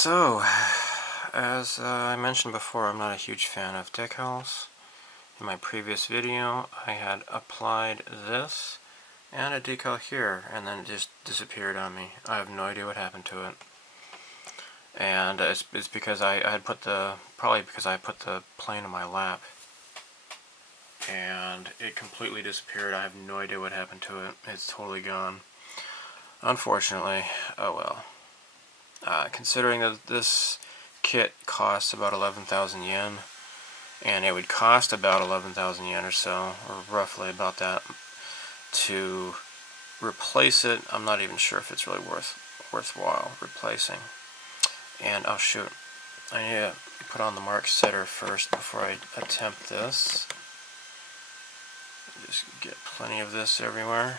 So, as I mentioned before, I'm not a huge fan of decals. In my previous video, I had applied this and a decal here, and then it just disappeared on me. I have no idea what happened to it. And it's because I had put probably because I put the plane in my lap. And it completely disappeared. I have no idea what happened to it. It's totally gone. Unfortunately, oh well. Considering that this kit costs about 11,000 yen, and it would cost about 11,000 yen or so, or roughly about that, to replace it, I'm not even sure if it's really worthwhile replacing. And oh shoot, I need to put on the mark setter first before I attempt this. Just get plenty of this everywhere.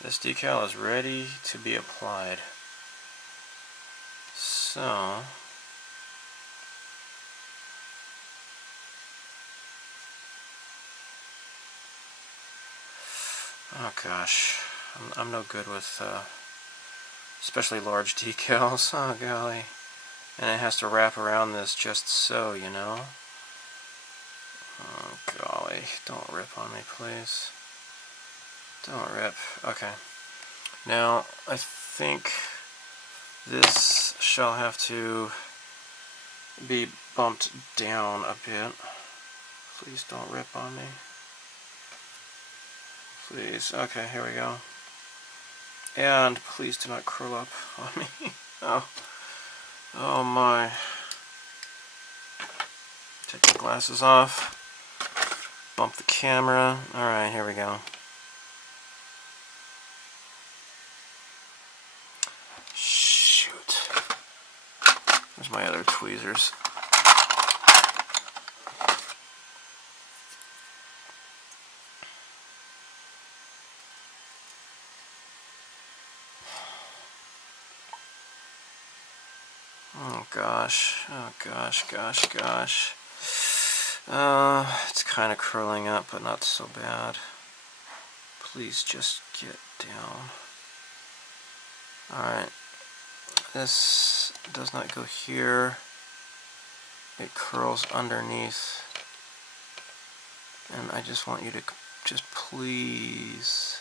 This decal is ready to be applied. So, oh gosh, I'm no good with especially large decals. Oh golly, and it has to wrap around this just so, you know. Oh golly, don't rip on me, please. Don't rip. Okay. Now I think this shall have to be bumped down a bit. Please don't rip on me. Please. Okay, here we go. And please do not curl up on me. Oh. Oh my. Take the glasses off. Bump the camera. Alright, here we go. Shoot. There's my other tweezers. Oh gosh, gosh. It's kind of curling up, but not so bad. Please just get down. Alright, this does not go here. It curls underneath. And I just want you to just please,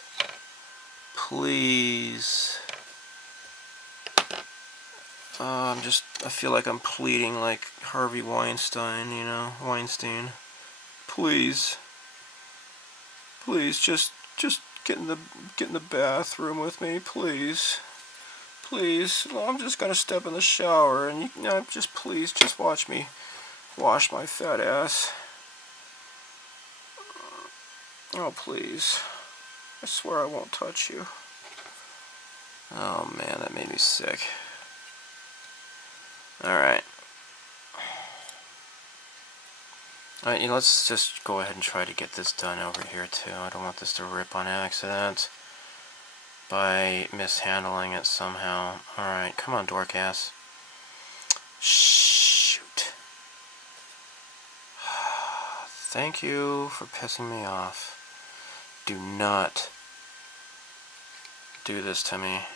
I feel like I'm pleading like Harvey Weinstein, you know, Weinstein. Please, just get in the bathroom with me, please. Well, I'm just gonna step in the shower, and you know, just please, just watch me wash my fat ass. Oh please, I swear I won't touch you. Oh man, that made me sick. Alright. Alright, you know, let's just go ahead and try to get this done over here too. I don't want this to rip on accident by mishandling it somehow. Alright, come on, dork ass. Shoot. Thank you for pissing me off. Do not do this to me.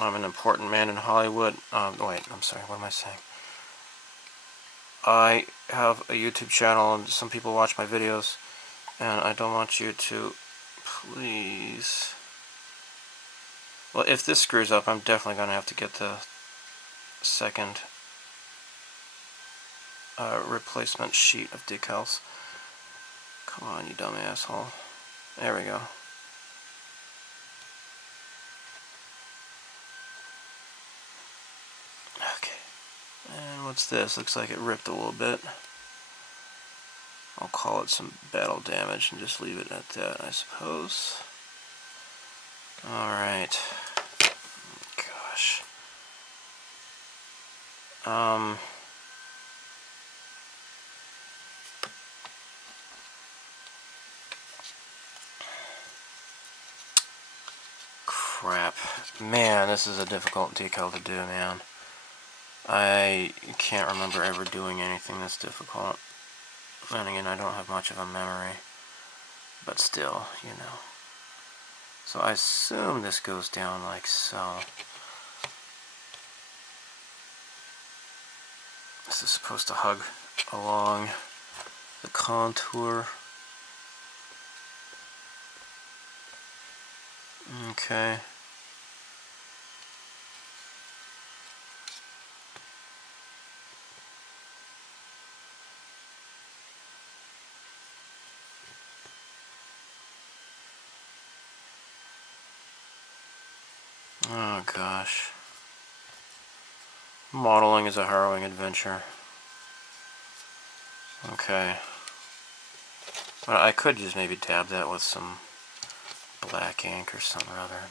I'm an important man in Hollywood. Wait, I'm sorry, what am I saying? I have a YouTube channel and some people watch my videos, and I don't want you to, please. Well, if this screws up, I'm definitely going to have to get the second replacement sheet of decals. Come on, you dumb asshole. There we go. Okay. And what's this? Looks like it ripped a little bit. I'll call it some battle damage and just leave it at that, I suppose. Alright. Gosh. Crap. Man, this is a difficult decal to do, man. I can't remember ever doing anything this difficult. And again, I don't have much of a memory. But still, you know. So I assume this goes down like so. This is supposed to hug along the contour. Okay. Oh gosh. Modeling is a harrowing adventure. Okay. Well, I could just maybe dab that with some black ink or something or other.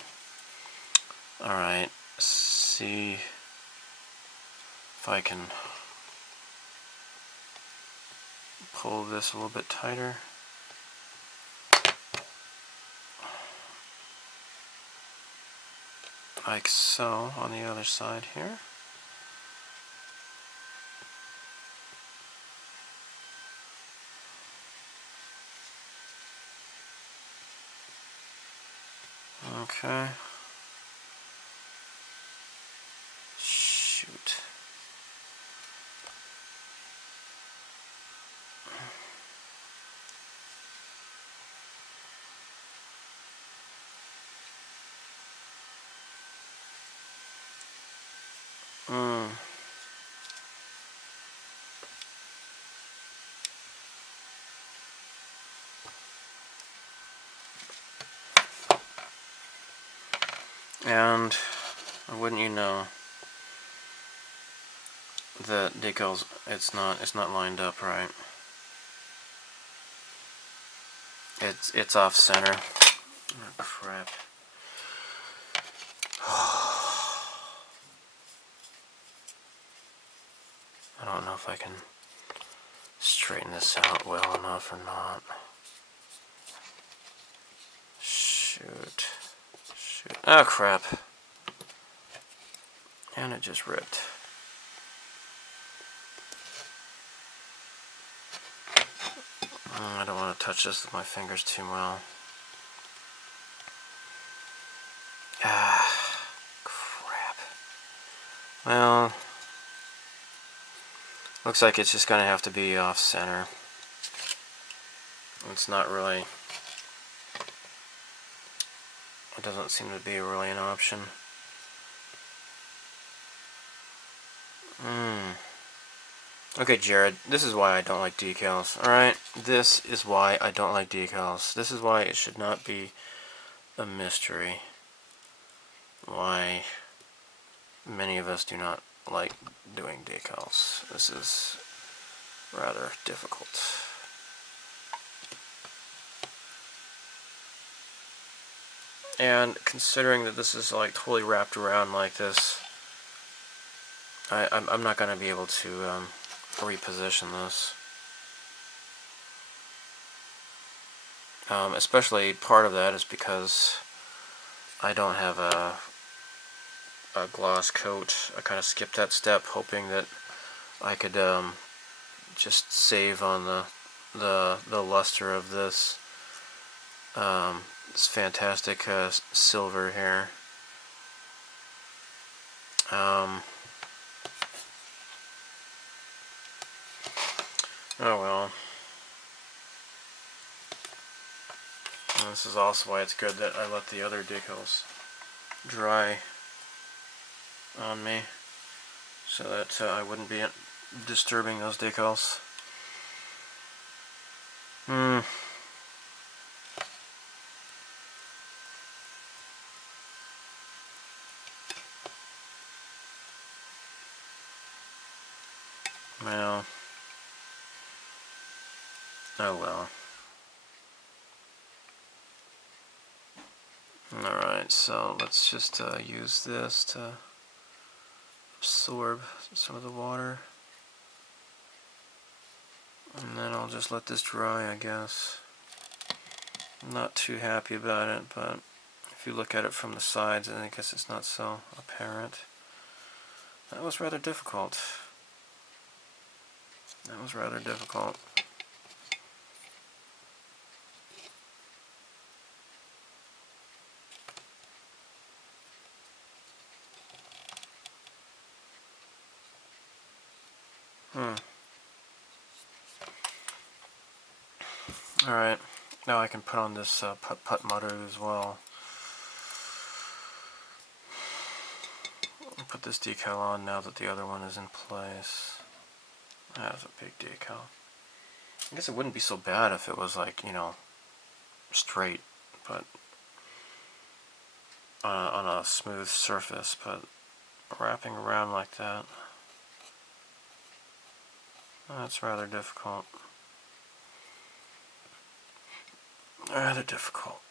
Alright, see if I can pull this a little bit tighter. Like so, on the other side here. Okay. Shoot. Hmm. And wouldn't you know, the decals, it's not lined up right. It's off center. Oh, crap. I don't know if I can straighten this out well enough or not. Shoot. Shoot. Oh, crap. And it just ripped. I don't want to touch this with my fingers too well. Ah, crap. Well, looks like it's just going to have to be off center. It's not really, it doesn't seem to be really an option. Okay, Jared, this is why I don't like decals, alright? This is why I don't like decals. This is why it should not be a mystery why many of us do not like doing decals. This is rather difficult. And considering that this is like totally wrapped around like this, I'm not going to be able to reposition this. Especially part of that is because I don't have a gloss coat. I kind of skipped that step, hoping that I could just save on the luster of this this fantastic silver here. Oh well. And this is also why it's good that I let the other decals dry on me, so that I wouldn't be disturbing those decals. Well. Oh well. Alright, so let's just use this to absorb some of the water. And then I'll just let this dry, I guess. I'm not too happy about it, but if you look at it from the sides, I guess it's not so apparent. That was rather difficult. That was rather difficult. Alright, now I can put on this putt-putt mutter as well. I'll put this decal on now that the other one is in place. That's a big decal. I guess it wouldn't be so bad if it was like, you know, straight, but on a smooth surface, but wrapping around like that, that's rather difficult. Rather difficult.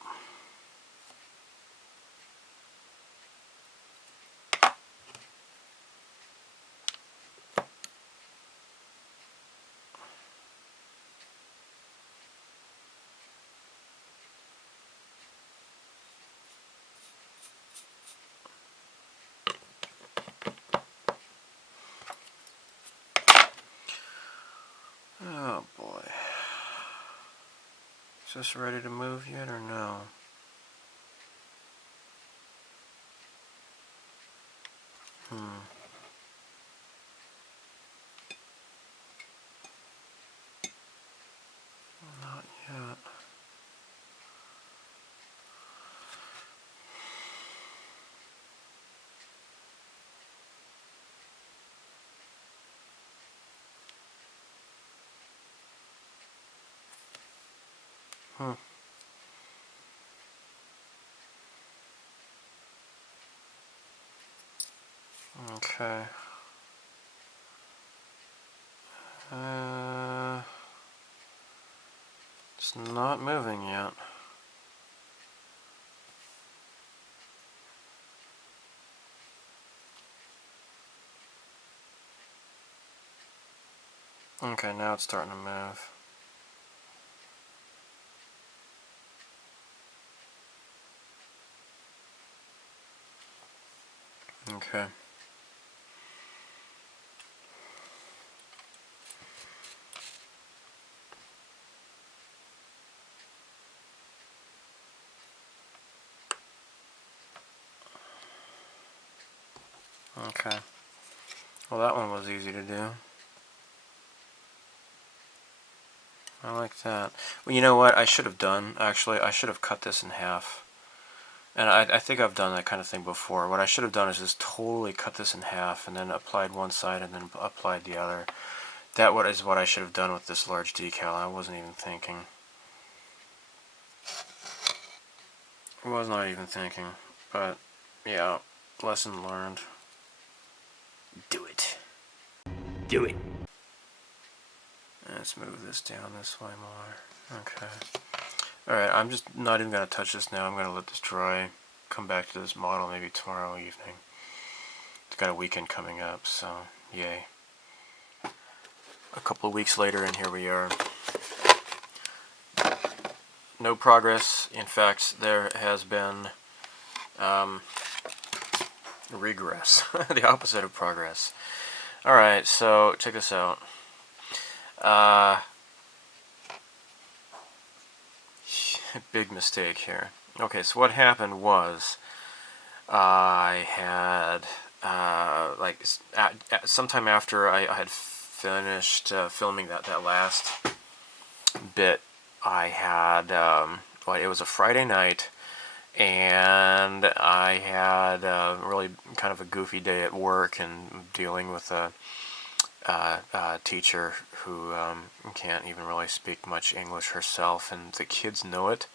Oh boy. Is this ready to move yet or no? Not yet. Okay. It's not moving yet. Okay, now it's starting to move. Okay. Okay. Well, that one was easy to do. I like that. Well, you know what I should have done, actually? I should have cut this in half. And I think I've done that kind of thing before. What I should have done is just totally cut this in half and then applied one side and then applied the other. That is what I should have done with this large decal. I wasn't even thinking. I was not even thinking. But, yeah, lesson learned. Do it. Do it. Let's move this down this way more. Okay. Alright, I'm just not even going to touch this now. I'm going to let this dry. Come back to this model maybe tomorrow evening. It's got a weekend coming up, so yay. A couple of weeks later and here we are. No progress. In fact, there has been regress. The opposite of progress. Alright, so check this out. Big mistake here. Okay, so what happened was I had sometime after I had finished filming that last bit, I had it was a Friday night, and I had really kind of a goofy day at work and dealing with a teacher who can't even really speak much English herself, and the kids know it,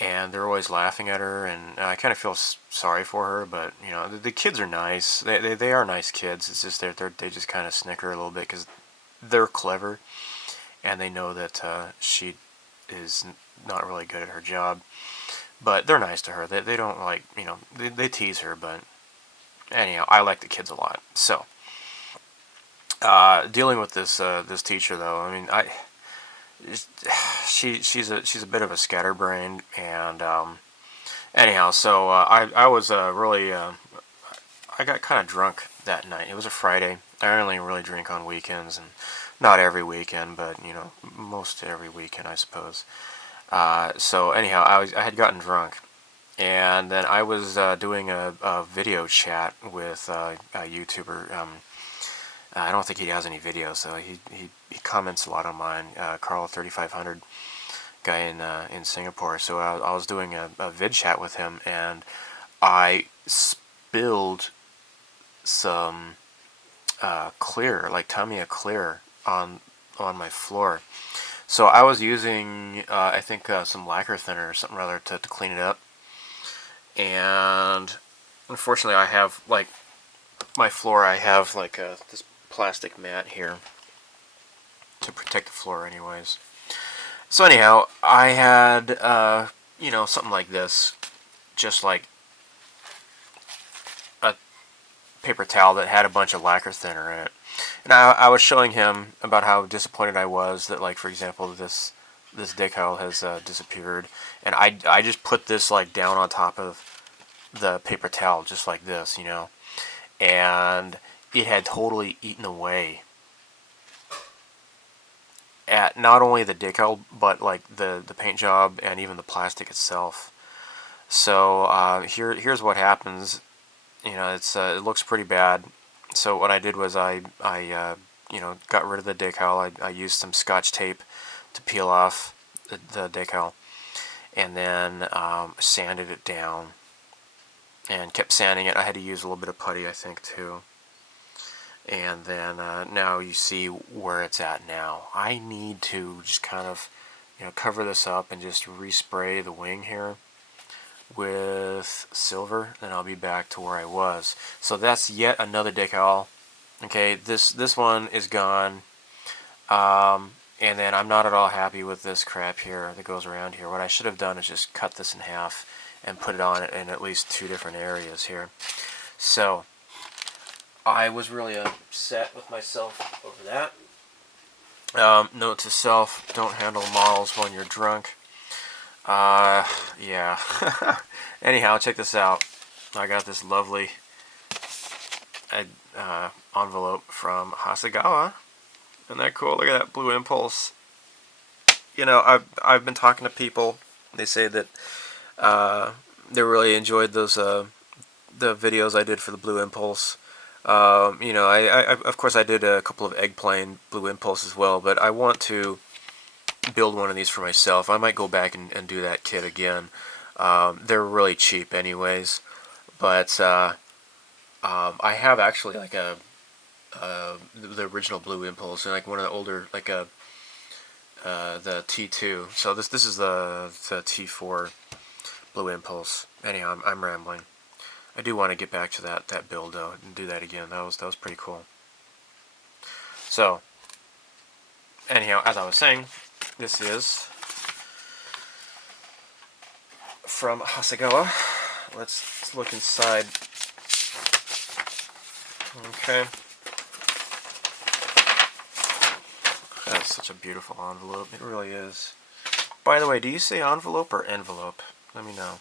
and they're always laughing at her, and I kind of feel sorry for her, but you know, the kids are nice. They are nice kids. It's just they just kind of snicker a little bit because they're clever, and they know that she is not really good at her job, but they're nice to her. They don't like, you know, they tease her, but anyhow, I like the kids a lot. So dealing with this this teacher though, I mean, she's a bit of a scatterbrain, and anyhow, so I was really I got kind of drunk that night. It was a Friday. I only really drink on weekends, and not every weekend, but you know, most every weekend, I suppose. So anyhow, I had gotten drunk, and then I was doing a video chat with a YouTuber. I don't think he has any videos, though. He comments a lot on mine. Carl 3500 guy in Singapore. So I was doing a vid chat with him, and I spilled some clear, like Tamiya clear, on my floor. So I was using, I think, some lacquer thinner or something rather to clean it up. And unfortunately, I have, like, my floor, I have, like, this plastic mat here to protect the floor anyways. So anyhow, I had, you know, something like this, just like a paper towel that had a bunch of lacquer thinner in it. And I was showing him about how disappointed I was that, like, for example, this decal has disappeared. And I just put this, like, down on top of the paper towel, just like this, you know. And it had totally eaten away at not only the decal, but like the paint job and even the plastic itself. So here's what happens. You know, it looks pretty bad. So what I did was I you know, got rid of the decal. I used some Scotch tape to peel off the decal, and then sanded it down and kept sanding it. I had to use a little bit of putty, I think, too. And then now you see where it's at now. I need to just kind of, you know, cover this up and just respray the wing here with silver, then I'll be back to where I was. So that's yet another decal. Okay, this one is gone. And then I'm not at all happy with this crap here that goes around here. What I should have done is just cut this in half and put it on in at least 2 different areas here. So I was really upset with myself over that. Note to self, don't handle models when you're drunk. Yeah. Anyhow, check this out. I got this lovely envelope from Hasegawa. Isn't that cool? Look at that blue impulse. You know, I've been talking to people. They say that they really enjoyed those the videos I did for the blue impulse. You know, I of course I did a couple of Eggplane blue impulse as well, but I want to build one of these for myself. I might go back and do that kit again. They're really cheap anyways, but I have actually like the original blue impulse, and like one of the older, like the T2. So this is the T4 blue impulse. Anyhow, I'm rambling. I do want to get back to that build though and do that again. That was pretty cool. So anyhow, as I was saying, this is from Hasegawa. Let's look inside. Okay. That's such a beautiful envelope. It really is. By the way, do you say envelope or envelope? Let me know.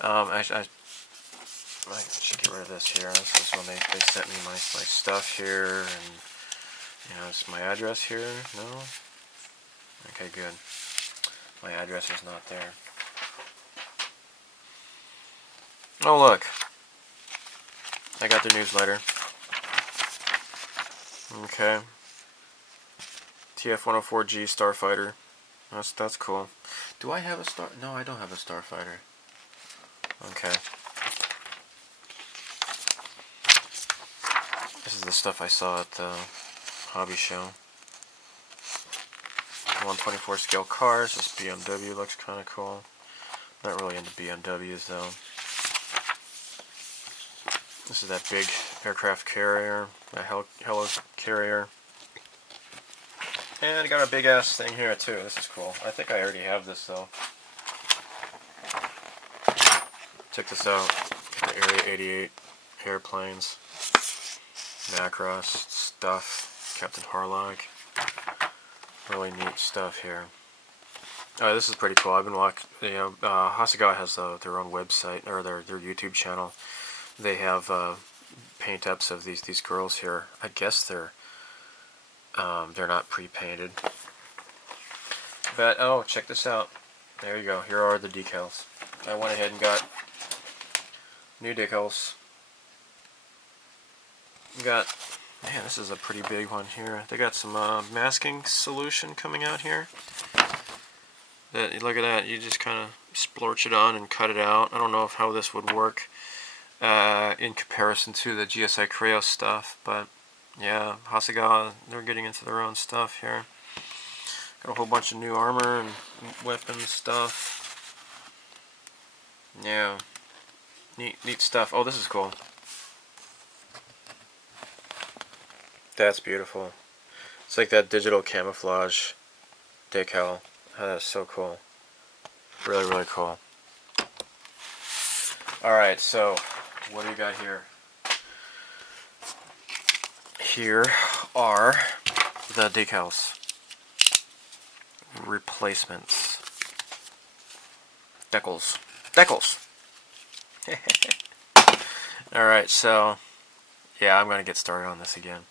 I should get rid of this here. This is when they sent me my stuff here, and you know, it's my address here. No? Okay, good. My address is not there. Oh, look. I got their newsletter. Okay. TF-104G Starfighter. That's cool. Do I have a star? No, I don't have a Starfighter. Okay. This is the stuff I saw at the hobby show. 124 scale cars. This BMW looks kind of cool. Not really into BMWs though. This is that big aircraft carrier, that helo carrier. And I got a big ass thing here too. This is cool. I think I already have this though. Check this out. The Area 88 airplanes, Macross stuff, Captain Harlock. Really neat stuff here. Oh, this is pretty cool. I've been watching. You know, Hasegawa has their own website or their YouTube channel. They have paint ups of these girls here. I guess they're not pre-painted. But oh, check this out. There you go. Here are the decals. I went ahead and got new decals. Got Man, this is a pretty big one here. They got some masking solution coming out here. Look at that, you just kind of splorch it on and cut it out. I don't know how this would work in comparison to the GSI Creo stuff, but yeah, Hasegawa, they're getting into their own stuff here. Got a whole bunch of new armor and weapons stuff. Yeah, neat stuff. Oh, this is cool. That's beautiful. It's like that digital camouflage decal. Oh, that's so cool. Really, really cool. Alright, so what do you got here? Here are the decals. Replacements. Decals. Decals! Alright, so yeah, I'm going to get started on this again.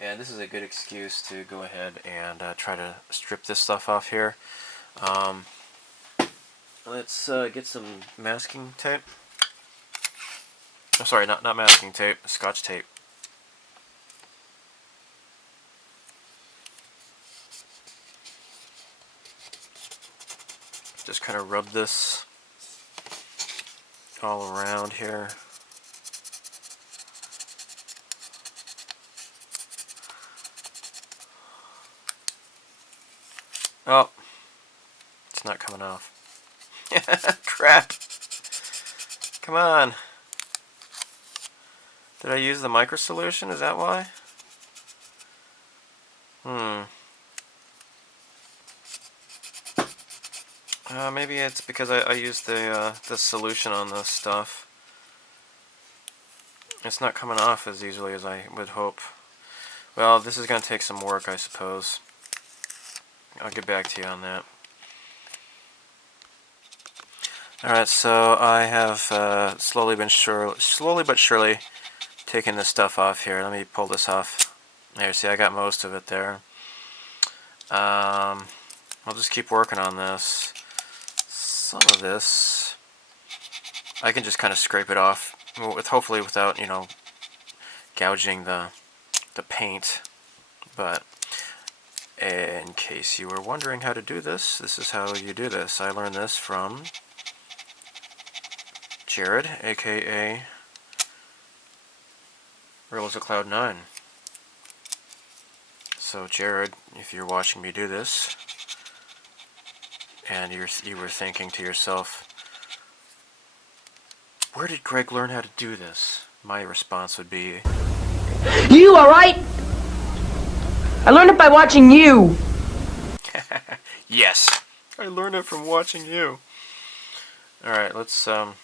And this is a good excuse to go ahead and try to strip this stuff off here. Let's get some masking tape. Oh, sorry, not masking tape, Scotch tape. Just kind of rub this all around here. Oh, it's not coming off. Crap. Come on. Did I use the micro solution? Is that why? Maybe it's because I used the solution on this stuff. It's not coming off as easily as I would hope. Well, this is going to take some work, I suppose. I'll get back to you on that. Alright, so I have slowly but surely taken this stuff off here. Let me pull this off. There, see, I got most of it there. I'll just keep working on this. Some of this, I can just kind of scrape it off, hopefully without, you know, gouging the paint. But in case you were wondering how to do this, this is how you do this. I learned this from Jared, aka Rebels of Cloud 9. So Jared, if you're watching me do this, and you were thinking to yourself, where did Greg learn how to do this? My response would be, you alright? I learned it by watching you. yes, I learned it from watching you. Alright, let's, oh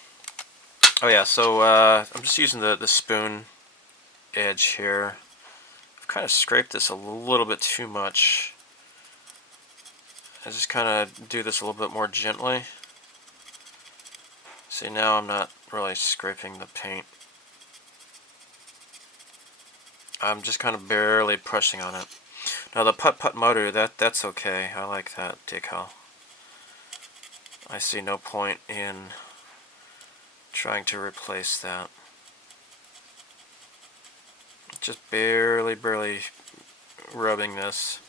yeah, so I'm just using the spoon edge here. I've kind of scraped this a little bit too much. I just kind of do this a little bit more gently. See, now I'm not really scraping the paint. I'm just kind of barely pressing on it. Now the putt-putt motor, that's okay. I like that decal. I see no point in trying to replace that. Just barely rubbing this.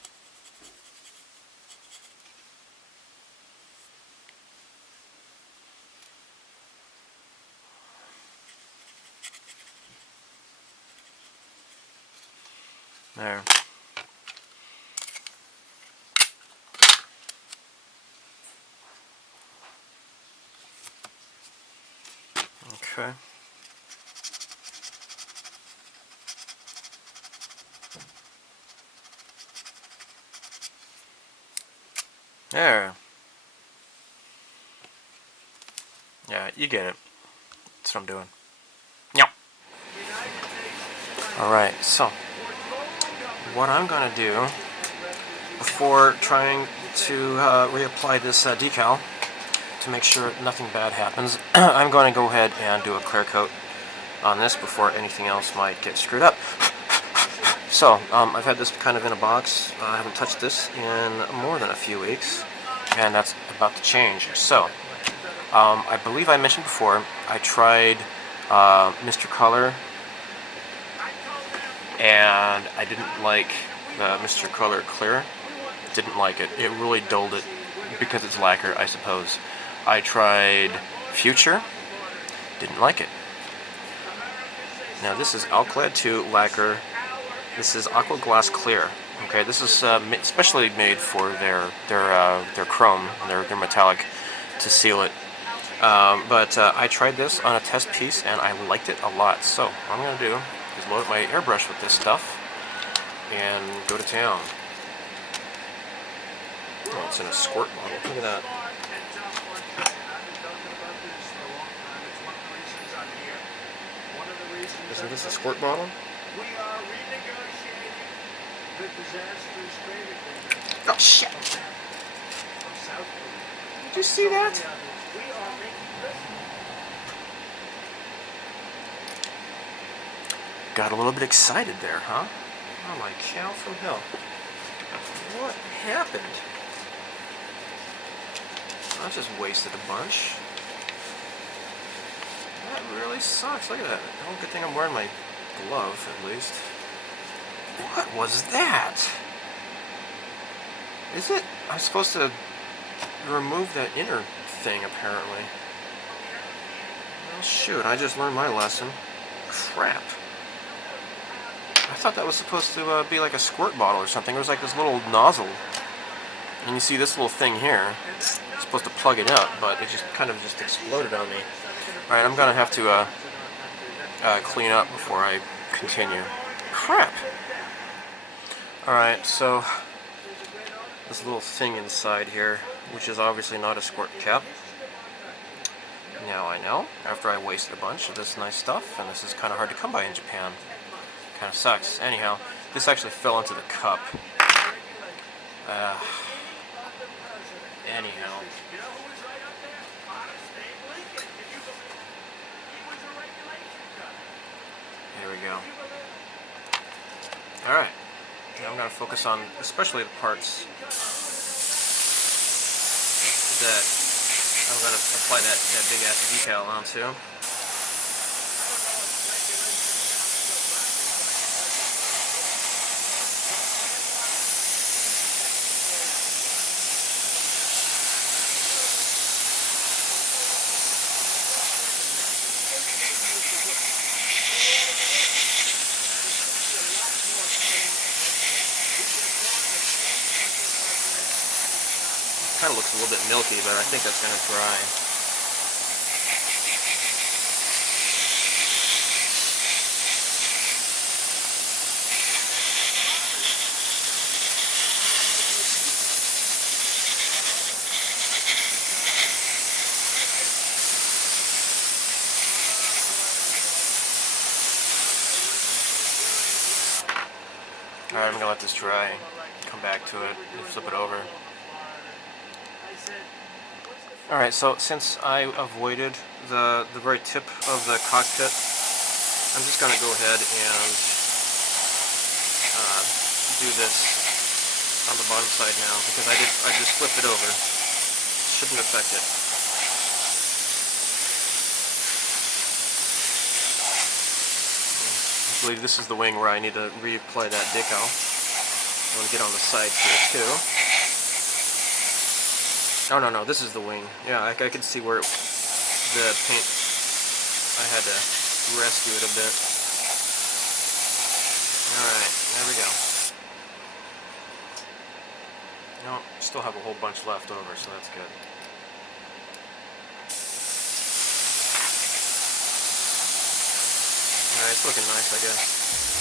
There. Okay. There. Yeah, you get it. That's what I'm doing. Yep. Alright, so what I'm going to do before trying to reapply this decal to make sure nothing bad happens, I'm going to go ahead and do a clear coat on this before anything else might get screwed up. So, I've had this kind of in a box. I haven't touched this in more than a few weeks, and that's about to change. So, I believe I mentioned before, I tried Mr. Color and I didn't like the Mr. Color Clear. Didn't like it. It really dulled it because it's lacquer, I suppose. I tried Future. Didn't like it. Now this is Alclad 2 lacquer. This is Aqua Glass Clear. Okay, this is specially made for their chrome, their metallic, to seal it. But I tried this on a test piece and I liked it a lot. So what I'm going to do is load up my airbrush with this stuff and go to town. Oh, it's in a squirt bottle. Look at that. Isn't this a squirt bottle? Oh shit! Did you see that? Got a little bit excited there, huh? Oh my cow from hell. What happened? I just wasted a bunch. That really sucks. Look at that. Oh, good thing I'm wearing my glove, at least. What was that? Is it? I'm supposed to remove that inner thing, apparently. Well, shoot, I just learned my lesson. Crap. I thought that was supposed to be like a squirt bottle or something. It was like this little nozzle. And you see this little thing here. It's supposed to plug it up, but it just kind of just exploded on me. Alright, I'm gonna have to clean up before I continue. Crap! Alright, so this little thing inside here, which is obviously not a squirt cap. Now I know, after I wasted a bunch of this nice stuff, and this is kind of hard to come by in Japan. Kind of sucks. Anyhow, this actually fell into the cup. Anyhow. There we go. Alright. Now I'm going to focus on especially the parts that I'm going to apply that big ass decal onto. Kind of looks a little bit milky, but I think that's going to dry. Alright, I'm going to let this dry, come back to it, and flip it over. Alright, so since I avoided the very tip of the cockpit, I'm just going to go ahead and do this on the bottom side now, because I just flipped it over. Shouldn't affect it. I believe this is the wing where I need to reapply that decal. I want to get on the sides here too. No, this is the wing. Yeah, I can see where the paint, I had to rescue it a bit. Alright, there we go. No, still have a whole bunch left over, so that's good. Alright, it's looking nice, I guess.